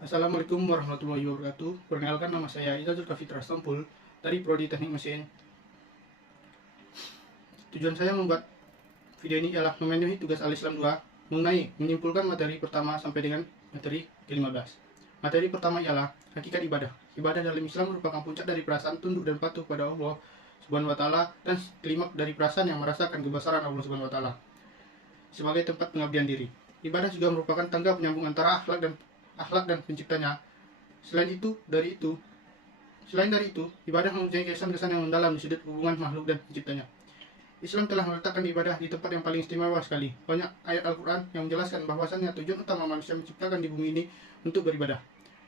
Assalamualaikum warahmatullahi wabarakatuh. Perkenalkan, nama saya Izazul Kafitra Stampul dari Prodi Teknik Mesin. Tujuan saya membuat video ini ialah memenuhi tugas Al-Islam 2 mengenai menyimpulkan materi pertama sampai dengan materi ke-15. Materi pertama ialah hakikat ibadah. Ibadah dalam Islam merupakan puncak dari perasaan tunduk dan patuh pada Allah Subhanahu wa taala dan klimaks dari perasaan yang merasakan kebesaran Allah Subhanahu wa taala sebagai tempat pengabdian diri. Ibadah juga merupakan tangga penyambung antara akhlak dan penciptanya. Selain dari itu, ibadah mempunyai kesan-kesan yang mendalam di sudut hubungan makhluk dan penciptanya. Islam telah meletakkan ibadah di tempat yang paling istimewa sekali. Banyak ayat Al-Quran yang menjelaskan bahwasannya tujuan utama manusia menciptakan di bumi ini untuk beribadah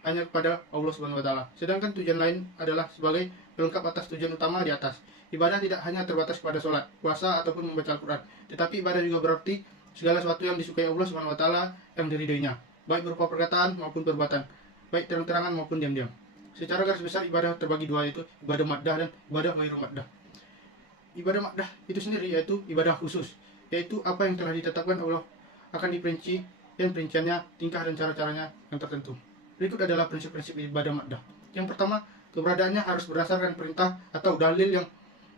hanya kepada Allah Subhanahu wa taala. Sedangkan tujuan lain adalah sebagai pelengkap atas tujuan utama di atas. Ibadah tidak hanya terbatas pada sholat, puasa ataupun membaca Al-Quran, tetapi ibadah juga berarti segala sesuatu yang disukai Allah Subhanahu wa taala yang diridhoinya, baik berupa perkataan maupun perbuatan, baik terang-terangan maupun diam-diam. Secara garis besar ibadah terbagi dua, yaitu ibadah maddah dan ibadah ghairu maddah. Ibadah maddah itu sendiri yaitu ibadah khusus, yaitu apa yang telah ditetapkan Allah akan diperinci dan perinciannya, tingkah dan cara-caranya yang tertentu. Berikut adalah prinsip-prinsip ibadah maddah. Yang pertama, keberadaannya harus berdasarkan perintah atau dalil yang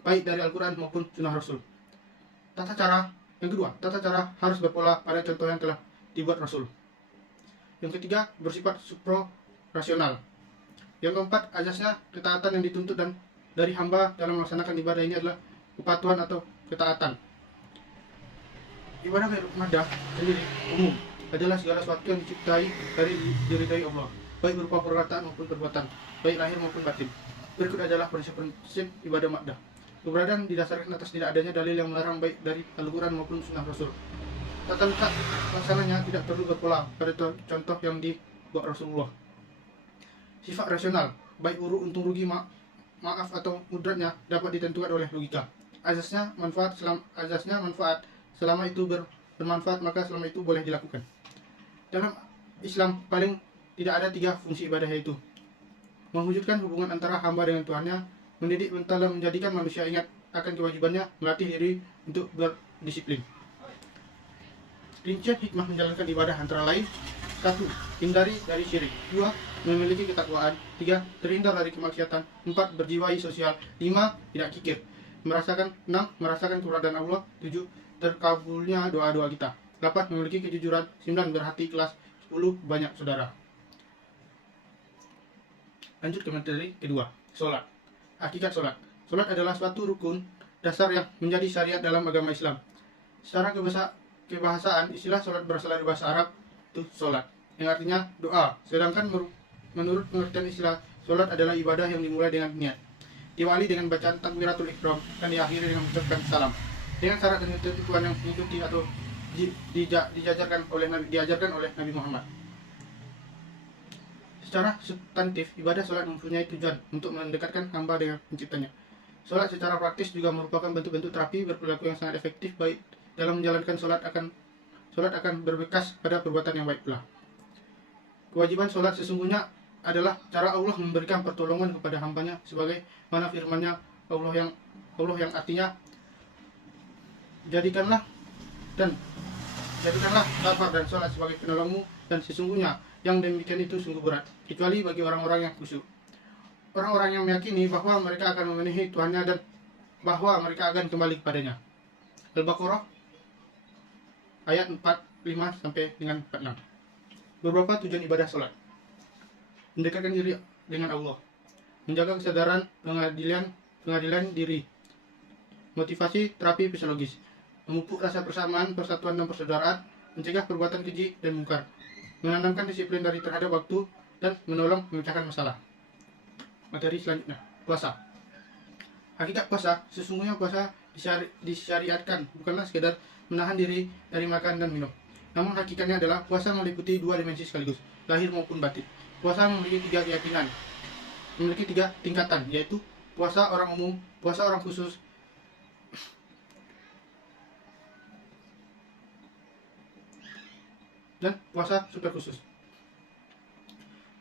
baik dari Al-Quran maupun Sunnah Rasul. Yang kedua, tata cara harus berpola pada contoh yang telah dibuat Rasul. Yang ketiga, bersifat supra-rasional. Yang keempat, azasnya ketaatan yang dituntut dan dari hamba dalam melaksanakan ibadah ini adalah kepatuhan atau ketaatan. Ibadah ghairu maddah sendiri umum adalah segala sesuatu yang diciptai dari diridhai Allah, baik berupa perkataan maupun perbuatan, baik lahir maupun batin. Berikut adalah prinsip-prinsip ibadah maddah. Keberadaan didasarkan atas tidak adanya dalil yang melarang baik dari Al-Quran maupun Sunnah Rasul. Tata letak laksananya tidak perlu berpola pada contoh yang dibuat Rasulullah. Sifat rasional, baik urut untung rugi maaf atau mudratnya dapat ditentukan oleh logika. Azasnya manfaat selama itu bermanfaat, maka selama itu boleh dilakukan. Dalam Islam paling tidak ada 3 fungsi ibadah, yaitu mewujudkan hubungan antara hamba dengan Tuhannya, mendidik dalam menjadikan manusia ingat akan kewajibannya, melatih diri untuk berdisiplin. Rincian hikmah menjalankan ibadah antara lain: 1. Hindari dari syirik. 2. Memiliki ketakwaan. 3. Terhindar dari kemaksiatan. 4. Berjiwai sosial. 5. Tidak kikir. 6. Merasakan keberadaan Allah. 7. Terkabulnya doa-doa kita. 8. Memiliki kejujuran. 9. Berhati ikhlas. 10. Banyak saudara. Lanjut ke materi kedua, sholat. Hakikat sholat. Sholat adalah suatu rukun dasar yang menjadi syariat dalam agama Islam. Secara kebahasaan, istilah sholat berasal dari bahasa Arab itu sholat, yang artinya doa. Sedangkan menurut pengertian istilah, sholat adalah ibadah yang dimulai dengan niat, diawali dengan bacaan takbiratul ihram, dan diakhiri dengan mengucapkan salam, dengan syarat dan ketentuan yang mengikuti atau diajarkan oleh Nabi Muhammad. Secara substantif, ibadah sholat mempunyai tujuan untuk mendekatkan hamba dengan penciptanya. Sholat secara praktis juga merupakan bentuk-bentuk terapi berperilaku yang sangat efektif, baik dalam menjalankan sholat akan berbekas pada perbuatan yang baik pula. Kewajiban sholat sesungguhnya adalah cara Allah memberikan pertolongan kepada hambanya, sebagai mana firman-Nya Allah yang artinya, jadikanlah sabar dan sholat sebagai penolongmu, dan sesungguhnya yang demikian itu sungguh berat, kecuali bagi orang-orang yang khusyuk. Orang-orang yang meyakini bahwa mereka akan memenuhi Tuhannya dan bahwa mereka akan kembali kepadanya. Al-Baqarah ayat 45 sampai dengan 46. Beberapa tujuan ibadah sholat: mendekatkan diri dengan Allah, menjaga kesadaran pengadilan diri, motivasi terapi psikologis, memupuk rasa persamaan, persatuan dan persaudaraan, mencegah perbuatan keji dan mungkar, menanamkan disiplin terhadap waktu, dan menolong memecahkan masalah. Materi selanjutnya, puasa. Hakikat puasa, sesungguhnya puasa disyariatkan bukanlah sekedar menahan diri dari makan dan minum, namun hakikatnya adalah puasa meliputi 2 dimensi sekaligus, lahir maupun batin. Puasa memiliki 3 keyakinan, memiliki 3 tingkatan, yaitu puasa orang umum, puasa orang khusus, dan puasa super khusus.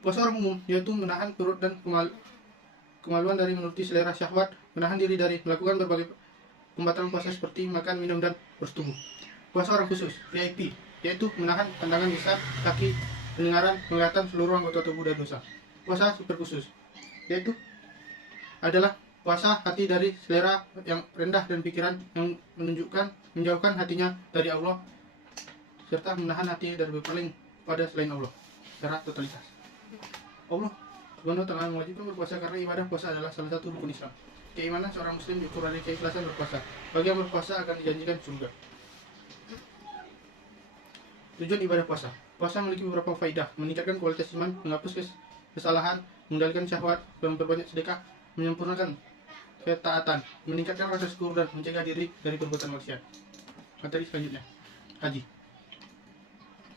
Puasa orang umum yaitu menahan perut dan kemaluan dari menuruti selera syahwat, menahan diri dari melakukan berbagai pembatalan puasa seperti makan, minum, dan bersetubuh. Puasa orang khusus VIP yaitu menahan pandangan lisan, kaki, pendengaran, penglihatan seluruh anggota tubuh dan dosa. Puasa super khusus, yaitu adalah puasa hati dari selera yang rendah dan pikiran yang menjauhkan hatinya dari Allah serta menahan hati dari berpaling pada selain Allah secara totalitas. Allah Subhanahu wa taala mewajibkan berpuasa karena ibadah puasa adalah salah satu rukun Islam. Keimanan seorang muslim diukur dari keikhlasan berpuasa. Bagi yang berpuasa akan dijanjikan surga. Tujuan ibadah puasa. Puasa memiliki beberapa faidah, meningkatkan kualitas iman, menghapus kesalahan, mengendalikan syahwat, memperbanyak sedekah, menyempurnakan ketaatan, meningkatkan rasa syukur dan mencegah diri dari perbuatan maksiat. Materi selanjutnya, haji.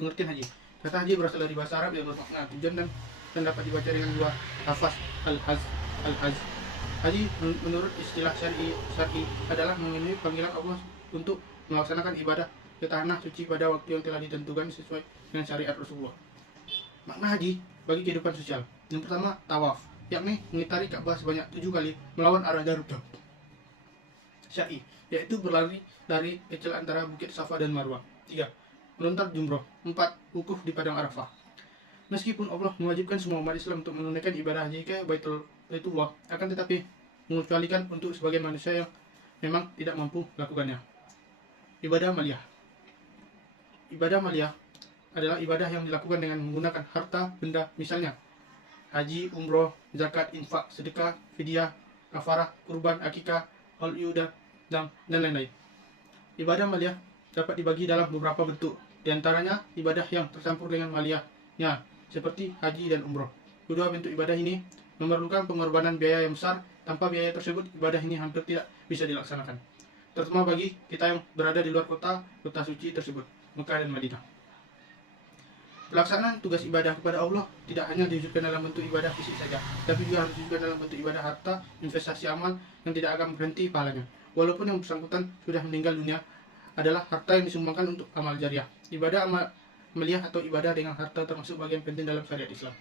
Pengertian haji. Kata haji berasal dari bahasa Arab yang bermakna tujuan dan dapat dibaca dengan dua lafaz al-hajj. Haji menurut istilah syar'i adalah memenuhi panggilan Allah untuk melaksanakan ibadah ke tanah suci pada waktu yang telah ditentukan sesuai dengan syariat Rasulullah. Makna haji bagi kehidupan sosial. Yang pertama, tawaf, yakni mengitari Ka'bah sebanyak 7 kali melawan arah Darudam. Sya'i, yaitu berlari dari kecil antara bukit Safa dan Marwah. 3. Melontar jumroh. 4. Wukuf di padang Arafah. Meskipun Allah mewajibkan semua umat Islam untuk menunaikan ibadah haji ke Baitullah, akan tetapi mengecualikan untuk sebagian manusia yang memang tidak mampu melakukannya. Ibadah maliyah. Ibadah maliyah adalah ibadah yang dilakukan dengan menggunakan harta benda, misalnya haji, umroh, zakat, infak, sedekah, fidyah, kafarah, kurban, akikah, al-yudah, dan lain-lain. Ibadah maliyah dapat dibagi dalam beberapa bentuk. Di antaranya ibadah yang tercampur dengan maliyahnya, seperti haji dan umroh. Kedua bentuk ibadah ini memerlukan pengorbanan biaya yang besar. Tanpa biaya tersebut, ibadah ini hampir tidak bisa dilaksanakan, terutama bagi kita yang berada di luar kota suci tersebut, Mekah dan Madinah. Pelaksanaan tugas ibadah kepada Allah tidak hanya diwujudkan dalam bentuk ibadah fisik saja, tapi juga harus diwujudkan dalam bentuk ibadah harta, investasi amal yang tidak akan berhenti pahalanya. Walaupun yang bersangkutan sudah meninggal dunia, adalah harta yang disumbangkan untuk amal jariah. Ibadah amaliyah atau ibadah dengan harta termasuk bagian penting dalam syariat Islam.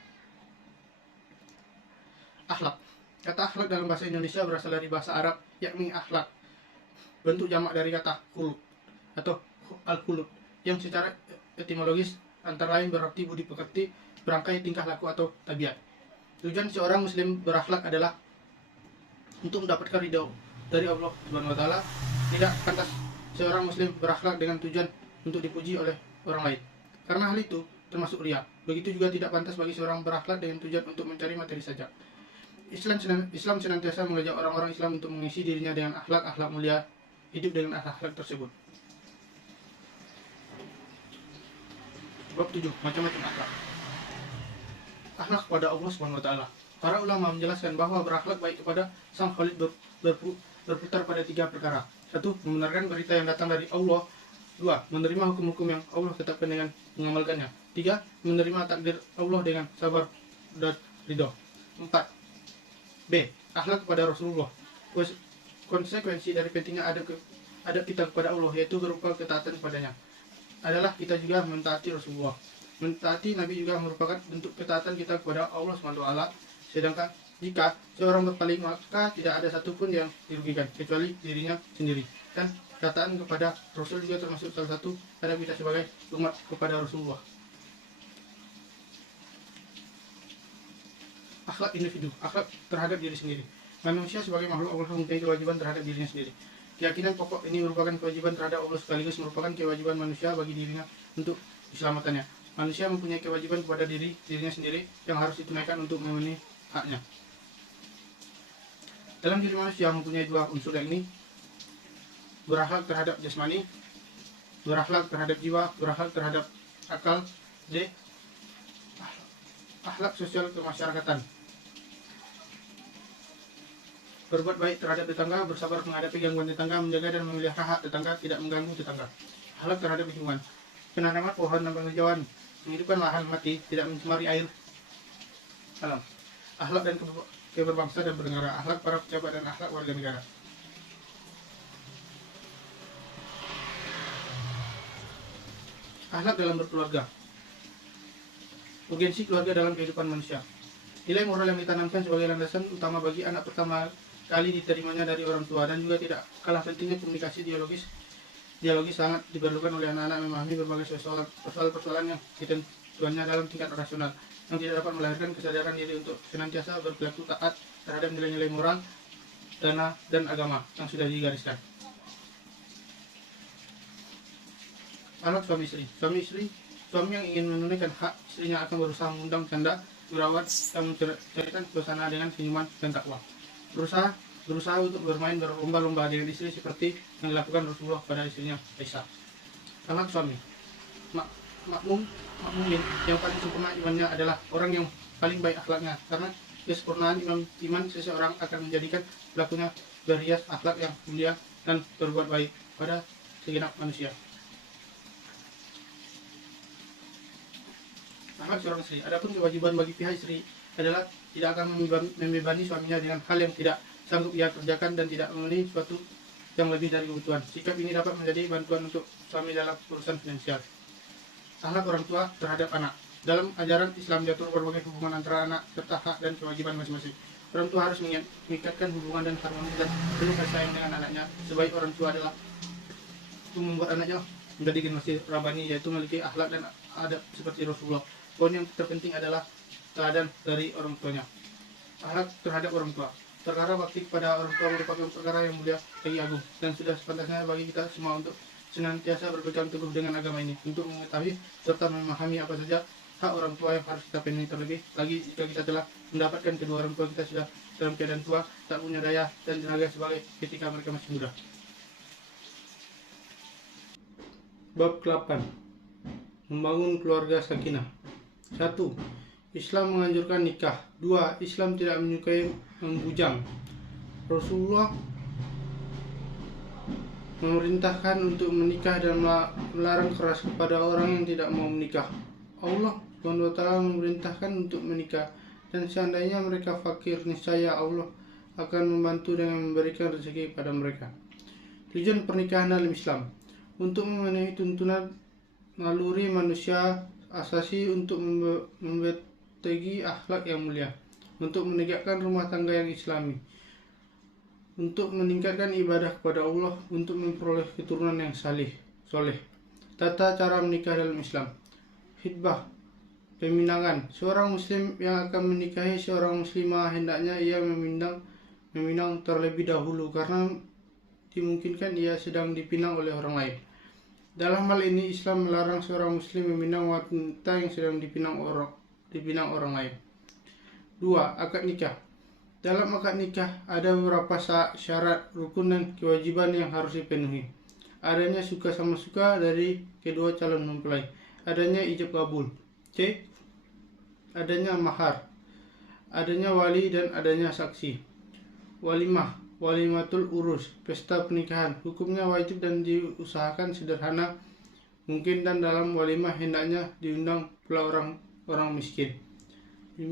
Akhlak. Kata akhlak dalam bahasa Indonesia berasal dari bahasa Arab, yakni akhlak, bentuk jamak dari kata khuluq atau al-khuluq, yang secara etimologis antara lain berarti budi pekerti, berangkai tingkah laku atau tabiat. Tujuan seorang muslim berakhlak adalah untuk mendapatkan ridho dari Allah Subhanahu wa taala. Tidak pantas seorang muslim berakhlak dengan tujuan untuk dipuji oleh orang lain, karena hal itu termasuk riya. Begitu juga tidak pantas bagi seorang berakhlak dengan tujuan untuk mencari materi saja. Islam senantiasa mengajak orang-orang Islam untuk mengisi dirinya dengan akhlak-akhlak mulia, hidup dengan akhlak tersebut. Bab 7. Macam-macam akhlak. Akhlak kepada Allah Subhanahu wa taala. Para ulama menjelaskan bahwa berakhlak baik kepada Sang Khalid berputar pada 3 perkara. 1. Membenarkan berita yang datang dari Allah. 2. Menerima hukum-hukum yang Allah tetapkan dengan mengamalkannya. 3. Menerima takdir Allah dengan sabar dan ridho. 4. B. Akhlak kepada Rasulullah. Konsekuensi dari pentingnya adab kita kepada Allah, yaitu berupa ketaatan kepadanya, adalah kita juga mentaati Rasulullah. Mentaati Nabi juga merupakan bentuk ketaatan kita kepada Allah SWT. Sedangkan jika seorang berpaling, maka tidak ada satupun yang dirugikan kecuali dirinya sendiri. Dan ketaatan kepada Rasul juga termasuk salah satu adab kita sebagai umat kepada Rasulullah. Akhlak individu, akhlak terhadap diri sendiri. Manusia sebagai makhluk Allah mempunyai kewajiban terhadap dirinya sendiri. Keyakinan pokok ini merupakan kewajiban terhadap Allah sekaligus merupakan kewajiban manusia bagi dirinya untuk keselamatannya. Manusia mempunyai kewajiban kepada dirinya sendiri yang harus ditunaikan untuk memenuhi haknya. Dalam diri manusia mempunyai 2 unsur, yakni berakhlak terhadap jasmani, berakhlak terhadap jiwa, berakhlak terhadap akal. D. Akhlak sosial kemasyarakatan. Berbuat baik terhadap tetangga, bersabar menghadapi gangguan tetangga, menjaga dan memelihara hak tetangga, tidak mengganggu tetangga. Akhlak terhadap lingkungan. Penanaman pohon dan penghijauan, menghidupkan lahan mati, tidak mencemari air alam. Akhlak dan keberbangsa dan bernegara, akhlak para pejabat dan akhlak warga negara. Akhlak dalam berkeluarga. Urgensi keluarga dalam kehidupan manusia. Nilai moral yang ditanamkan sebagai landasan utama bagi anak pertama kali diterimanya dari orang tua, dan juga tidak kalah pentingnya komunikasi dialogis sangat diperlukan oleh anak-anak memahami berbagai persoalan yang tuannya dalam tingkat rasional, yang tidak dapat melahirkan kesadaran diri untuk senantiasa berperilaku taat terhadap nilai-nilai moral, dan agama yang sudah digariskan. Anak suami istri. Suami yang ingin menunaikan hak istrinya akan berusaha mengundang canda jurawat yang mencarikan suasana dengan senyuman dan takwa. Berusaha untuk bermain berlomba-lomba dengan istri seperti yang dilakukan Rasulullah pada istrinya Aisyah. Anak suami. Makmumin yang paling sempurna imannya adalah orang yang paling baik akhlaknya, karena kesempurnaan iman seseorang akan menjadikan pelakunya berhias akhlak yang mulia dan berbuat baik pada segenap manusia. Hak seorang istri. Adapun kewajiban bagi pihak istri adalah tidak akan membebani suaminya dengan hal yang tidak sanggup ia kerjakan dan tidak memenuhi suatu yang lebih dari kebutuhan. Sikap ini dapat menjadi bantuan untuk suami dalam urusan finansial. Akhlak orang tua terhadap anak. Dalam ajaran Islam diatur berbagai hubungan antara anak serta hak dan kewajiban masing-masing. Orang tua harus mengikatkan hubungan dan harmoni dan penuh kasih sayang dengan anaknya. Sebaik orang tua adalah membuat anaknya menjadi generasi rabani, yaitu memiliki akhlak dan adab seperti Rasulullah. Poin yang terpenting adalah teladan dari orang tuanya. Akhlak terhadap orang tua. Perkara bakti kepada orang tua merupakan perkara yang mulia bagi agung, dan sudah sepantasnya bagi kita semua untuk senantiasa berpegang teguh dengan agama ini, untuk mengetahui serta memahami apa saja hak orang tua yang harus kita penuhi, terlebih lagi jika kita telah mendapatkan kedua orang tua kita sudah dalam keadaan tua, tak punya daya dan tenaga sebagai ketika mereka masih muda. Bab 8. Membangun keluarga sakinah. 1. Islam menganjurkan nikah. 2. Islam tidak menyukai membujang. Rasulullah memerintahkan untuk menikah dan melarang keras kepada orang yang tidak mau menikah. Allah SWT memerintahkan untuk menikah, dan seandainya mereka fakir, niscaya Allah akan membantu dengan memberikan rezeki pada mereka. Tujuan pernikahan dalam Islam untuk memenuhi tuntunan naluri manusia asasi, untuk membetegi akhlak yang mulia, untuk menegakkan rumah tangga yang islami, untuk meningkatkan ibadah kepada Allah, untuk memperoleh keturunan yang soleh. Tata cara menikah dalam Islam. Khitbah, peminangan. Seorang muslim yang akan menikahi seorang muslimah hendaknya ia meminang terlebih dahulu, karena dimungkinkan ia sedang dipinang oleh orang lain. Dalam hal ini Islam melarang seorang muslim meminang wanita yang sedang dipinang orang lain. 2. Akad nikah. Dalam akad nikah ada beberapa syarat, rukun, dan kewajiban yang harus dipenuhi. Adanya suka sama suka dari kedua calon mempelai. Adanya ijab kabul. C. Adanya mahar. Adanya wali dan adanya saksi. Walimah. Walimatul urus, pesta pernikahan. Hukumnya wajib dan diusahakan sederhana mungkin, dan dalam walimah hendaknya diundang pula orang miskin. 5.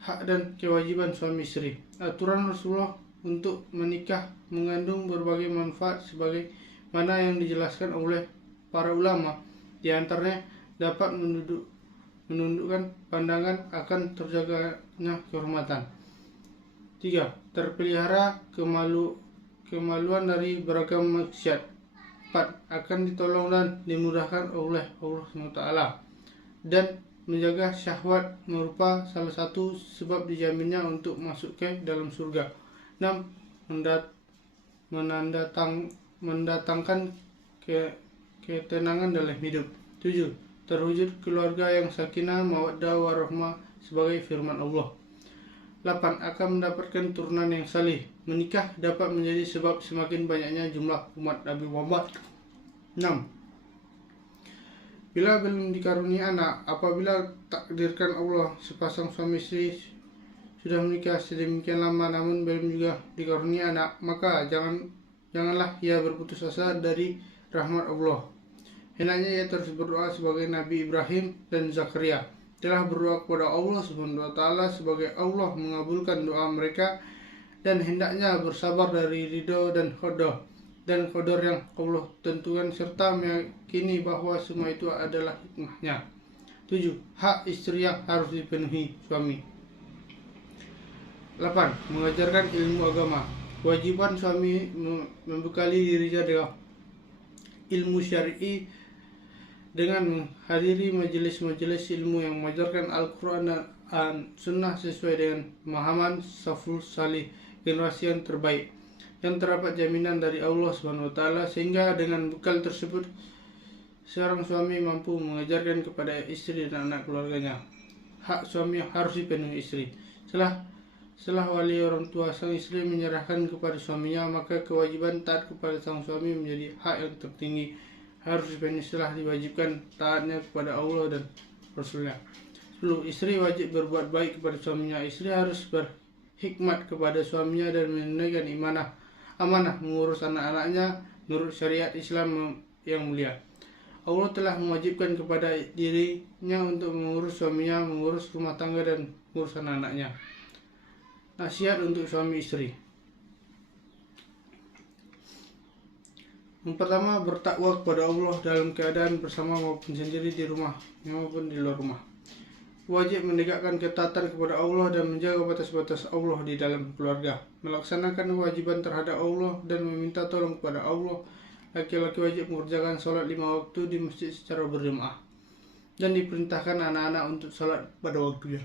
Hak dan kewajiban suami istri. Aturan Rasulullah untuk menikah mengandung berbagai manfaat sebagaimana yang dijelaskan oleh para ulama. Di antaranya dapat menundukkan pandangan akan terjaganya kehormatan. 3. Terpelihara kemaluan dari beragam maksiat. 4. Akan ditolong dan dimudahkan oleh Allah SWT, dan menjaga syahwat merupakan salah satu sebab dijaminnya untuk masuk ke dalam surga. 6. Mendatangkan ketenangan dalam hidup. 7. Terwujud keluarga yang sakinah, mawaddah, warahmah sebagai firman Allah. 8. Akan mendapatkan turunan yang salih. Menikah dapat menjadi sebab semakin banyaknya jumlah umat Nabi Muhammad. 6. Bila belum dikaruniai anak, apabila takdirkan Allah sepasang suami istri sudah menikah sedemikian lama namun belum juga dikaruniai anak, maka janganlah ia berputus asa dari rahmat Allah. Hendaknya ia terus berdoa sebagai Nabi Ibrahim dan Zakaria telah berdoa kepada Allah SWT, sebagai Allah mengabulkan doa mereka, dan hendaknya bersabar dari ridho dan qadar yang Allah tentukan, serta meyakini bahwa semua itu adalah hikmahnya. 7. Hak istri yang harus dipenuhi suami. 8. Mengajarkan ilmu agama. Kewajiban suami membekali dirinya dengan ilmu syar'i dengan menghadiri majelis-majelis ilmu yang mengajarkan Al-Quran dan Sunnah sesuai dengan pemahaman Salafus Salih, generasi yang terbaik, yang terdapat jaminan dari Allah SWT, sehingga dengan bekal tersebut seorang suami mampu mengajarkan kepada istri dan anak keluarganya. Hak suami harus dipenuhi istri. Setelah wali orang tua sang istri menyerahkan kepada suaminya, maka kewajiban taat kepada sang suami menjadi hak yang tertinggi, harus dipenuhi setelah diwajibkan taatnya kepada Allah dan Rasulnya. 10. Istri wajib berbuat baik kepada suaminya. Istri harus berhikmat kepada suaminya dan menunaikan amanah mengurus anak-anaknya menurut syariat Islam yang mulia. Allah telah mewajibkan kepada dirinya untuk mengurus suaminya, mengurus rumah tangga dan mengurus anak-anaknya. Nasihat untuk suami istri. Yang pertama, bertakwa kepada Allah dalam keadaan bersama maupun sendiri di rumah maupun di luar rumah. Wajib menegakkan ketaatan kepada Allah dan menjaga batas-batas Allah di dalam keluarga. Melaksanakan kewajiban terhadap Allah dan meminta tolong kepada Allah. Laki-laki wajib mengerjakan sholat 5 waktu di masjid secara berjamaah dan diperintahkan anak-anak untuk sholat pada waktunya.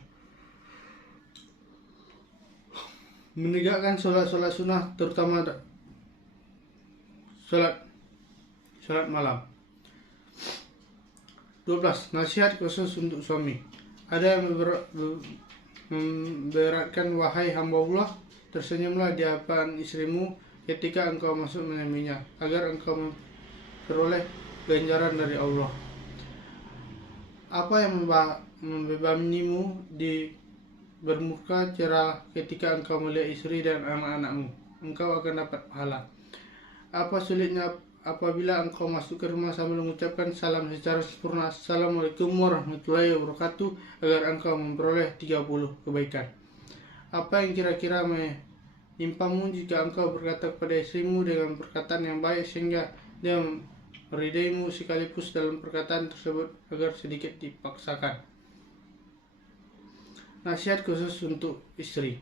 Menegakkan sholat sunnah, terutama sholat malam. 12. Nasihat khusus untuk suami. Ada yang memberatkan, wahai hamba Allah, tersenyumlah di hadapan istrimu ketika engkau masuk menemaninya, agar engkau memperoleh ganjaran dari Allah. Apa yang membebanimu di bermuka cerah ketika engkau melihat istri dan anak-anakmu, engkau akan dapat pahala. Apa sulitnya apabila engkau masuk ke rumah sambil mengucapkan salam secara sempurna, Assalamualaikum warahmatullahi wabarakatuh, agar engkau memperoleh 30 kebaikan. Apa yang kira-kira menimpamu jika engkau berkata kepada istrimu dengan perkataan yang baik sehingga dia meridaimu sekaligus dalam perkataan tersebut agar sedikit dipaksakan. Nasihat khusus untuk istri.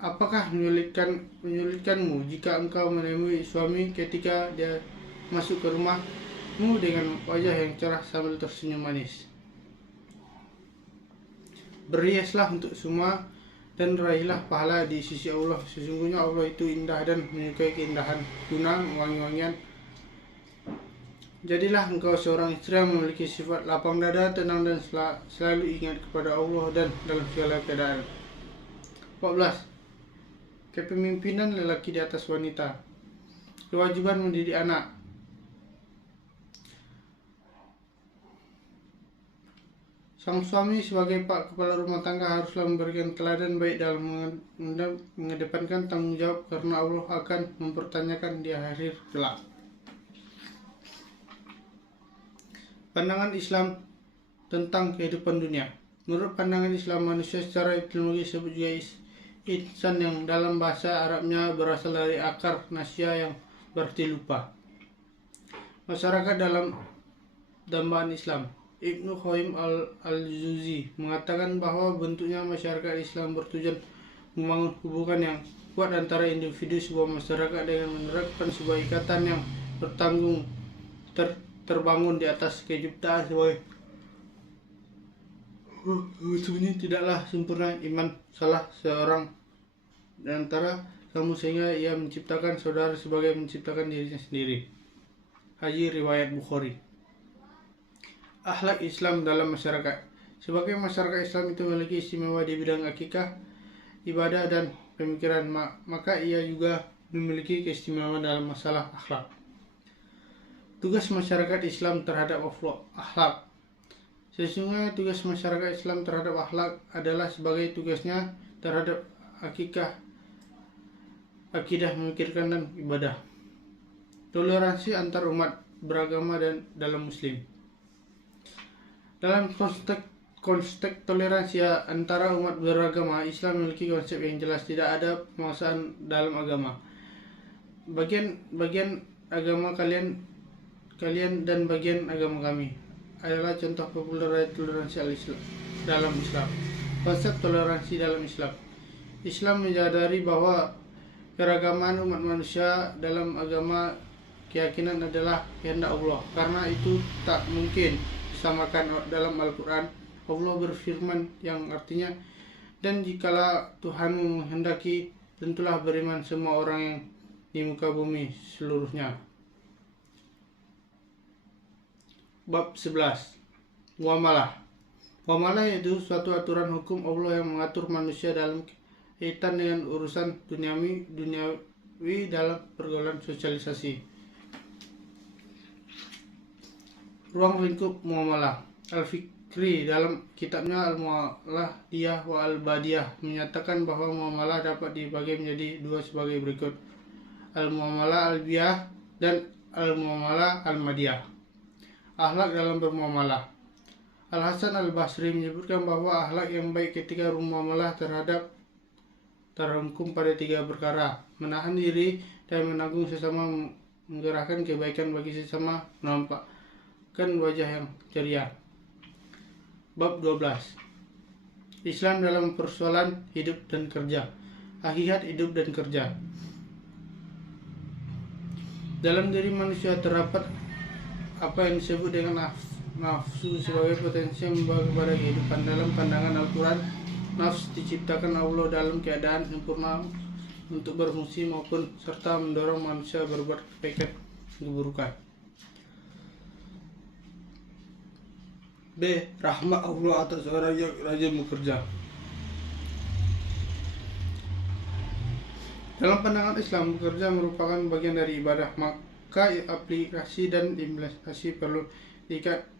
Apakah menyulitkanmu jika engkau menemui suami ketika dia masuk ke rumahmu dengan wajah yang cerah sambil tersenyum manis? Berhiaslah untuk semua dan raihlah pahala di sisi Allah. Sesungguhnya Allah itu indah dan menyukai keindahan guna wangi-wangian. Jadilah engkau seorang istri yang memiliki sifat lapang dada, tenang dan selalu ingat kepada Allah dan dalam segala keadaan. 14. Kepemimpinan lelaki di atas wanita. Kewajiban mendidik anak. Sang suami sebagai kepala rumah tangga haruslah memberikan teladan baik dalam mengedepankan tanggung jawab, karena Allah akan mempertanyakan di akhir kelak. Pandangan Islam tentang kehidupan dunia. Menurut pandangan Islam, manusia secara etimologi disebut juga insan, yang dalam bahasa Arabnya berasal dari akar nasya yang berarti lupa. Masyarakat dalam dambaan Islam. Ibnu Qayyim al-Jauzi mengatakan bahwa bentuknya masyarakat Islam bertujuan membangun hubungan yang kuat antara individu sebuah masyarakat dengan menerapkan sebuah ikatan yang terbangun di atas kejutaan sebagai sebenarnya tidaklah sempurna iman salah seorang di antara kamu sehingga ia menciptakan saudara sebagai menciptakan dirinya sendiri. Hadis riwayat Bukhari. Akhlak Islam dalam masyarakat. Sebagai masyarakat Islam itu memiliki istimewa di bidang akikah, ibadah dan pemikiran, maka ia juga memiliki keistimewaan dalam masalah akhlak. Tugas masyarakat Islam terhadap akhlak. Sesungguhnya tugas masyarakat Islam terhadap akhlak adalah sebagai tugasnya terhadap akidah, memikirkan dan ibadah. Toleransi antar umat beragama dan dalam Muslim. Dalam konteks toleransi antara umat beragama, Islam memiliki konsep yang jelas, tidak ada pemaksaan dalam agama. Bagian agama kalian dan bagian agama kami adalah contoh populer toleransi dalam Islam. Konsep toleransi dalam Islam. Islam menyadari bahwa keragaman umat manusia dalam agama, keyakinan adalah kehendak Allah, karena itu tak mungkin disamakan. Dalam Al-Quran Allah berfirman yang artinya, dan jikalau Tuhanmu menghendaki, tentulah beriman semua orang yang di muka bumi seluruhnya. Bab 11. Muamalah. Muamalah yaitu suatu aturan hukum Allah yang mengatur manusia dalam kaitan dengan urusan duniawi dalam pergaulan sosialisasi. Ruang lingkup muamalah. Al-Fikri dalam kitabnya Al-Muamalah Diyah wa Al-Badiyah menyatakan bahwa muamalah dapat dibagi menjadi dua sebagai berikut: Al-Muamalah Al-Biyah dan Al-Muamalah Al-Madiyah. Akhlak dalam bermuamalah. Al-Hasan Al-Basri menyebutkan bahwa akhlak yang baik ketika bermuamalah terangkum pada 3 perkara: menahan diri dan menanggung sesama, menggerakkan kebaikan bagi sesama, menampakkan wajah yang ceria. Bab 12. Islam dalam persoalan hidup dan kerja. Hakikat hidup dan kerja. Dalam diri manusia terdapat apa yang disebut dengan nafsu sebagai potensi yang membawa kepada kehidupan. Dalam pandangan Al-Quran, nafsu diciptakan Allah dalam keadaan sempurna untuk berfungsi maupun serta mendorong manusia berbuat keburukan. B. Rahmat Allah atas orang yang rajin bekerja. Dalam pandangan Islam, bekerja merupakan bagian dari ibadah, maka aplikasi dan implementasi perlu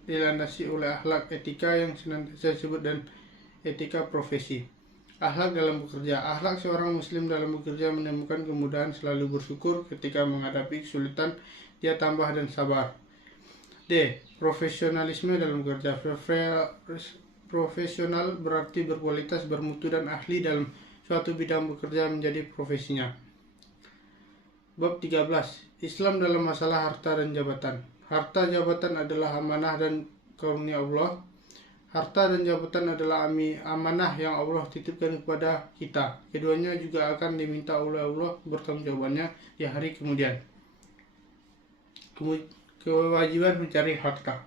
dilandasi oleh akhlak etika yang senantiasa disebut dan etika profesi. Akhlak dalam bekerja. Akhlak seorang muslim dalam bekerja menemukan kemudahan, selalu bersyukur ketika menghadapi kesulitan, dia tambah dan sabar. D. Profesionalisme dalam bekerja. Profesional berarti berkualitas, bermutu, dan ahli dalam suatu bidang bekerja menjadi profesinya. Bab 13. Islam dalam masalah harta dan jabatan. Harta jabatan adalah amanah dan karunia Allah. Harta dan jabatan adalah amanah yang Allah titipkan kepada kita. Keduanya juga akan diminta oleh Allah bertanggungjawabannya di hari kemudian. Kewajiban mencari harta.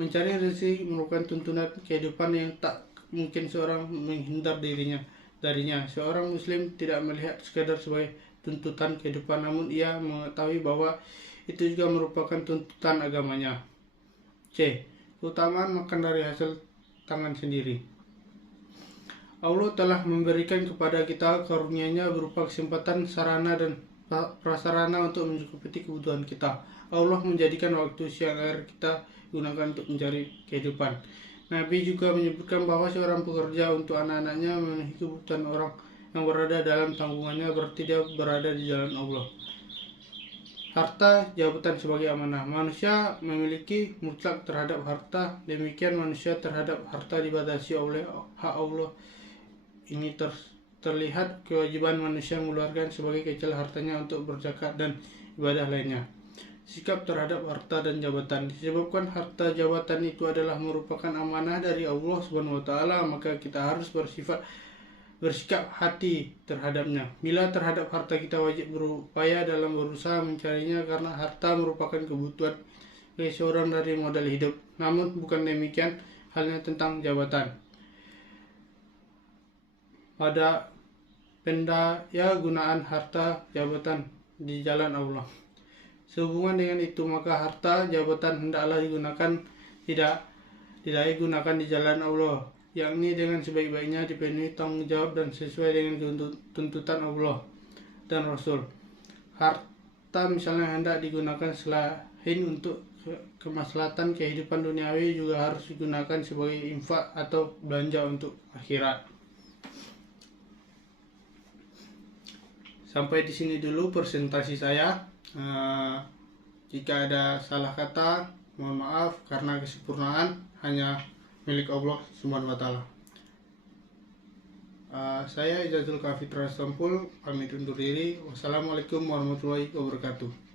Mencari rezeki merupakan tuntunan kehidupan yang tak mungkin seorang menghindar darinya. Seorang muslim tidak melihat sekadar sebagai tuntutan kehidupan, namun ia mengetahui bahwa itu juga merupakan tuntutan agamanya. C. Keutamaan makan dari hasil tangan sendiri. Allah telah memberikan kepada kita karunia-Nya berupa kesempatan, sarana, dan prasarana untuk mencukupi kebutuhan kita. Allah menjadikan waktu siang air kita gunakan untuk mencari kehidupan. Nabi juga menyebutkan bahwa seorang pekerja untuk anak-anaknya memenuhi kebutuhan orang yang berada dalam tanggungannya, berarti dia berada di jalan Allah. Harta jabatan sebagai amanah. Manusia memiliki mutlak terhadap harta, demikian manusia terhadap harta dibatasi oleh hak Allah. Ini terlihat kewajiban manusia mengeluarkan sebagai kecil hartanya untuk berzakat dan ibadah lainnya. Sikap terhadap harta dan jabatan. Disebabkan harta jabatan itu adalah merupakan amanah dari Allah SWT, maka kita harus bersikap hati terhadapnya. Bila terhadap harta, kita wajib berupaya dalam berusaha mencarinya, karena harta merupakan kebutuhan bagi seorang dari modal hidup. Namun bukan demikian halnya tentang jabatan. Pada gunaan harta jabatan di jalan Allah. Sehubungan dengan itu, maka harta jabatan hendaklah tidak digunakan di jalan Allah, yakni dengan sebaik-baiknya, dipenuhi tanggung jawab dan sesuai dengan tuntutan Allah dan Rasul. Harta misalnya hendak digunakan selain untuk kemaslahatan kehidupan duniawi, juga harus digunakan sebagai infak atau belanja untuk akhirat. Sampai di sini dulu presentasi saya. Jika ada salah kata, mohon maaf, karena kesempurnaan hanya milik Allah Subhanahu wa Ta'ala. Saya Ijazul Kafitra Sampul, pamit undur diri. Wassalamualaikum warahmatullahi wabarakatuh.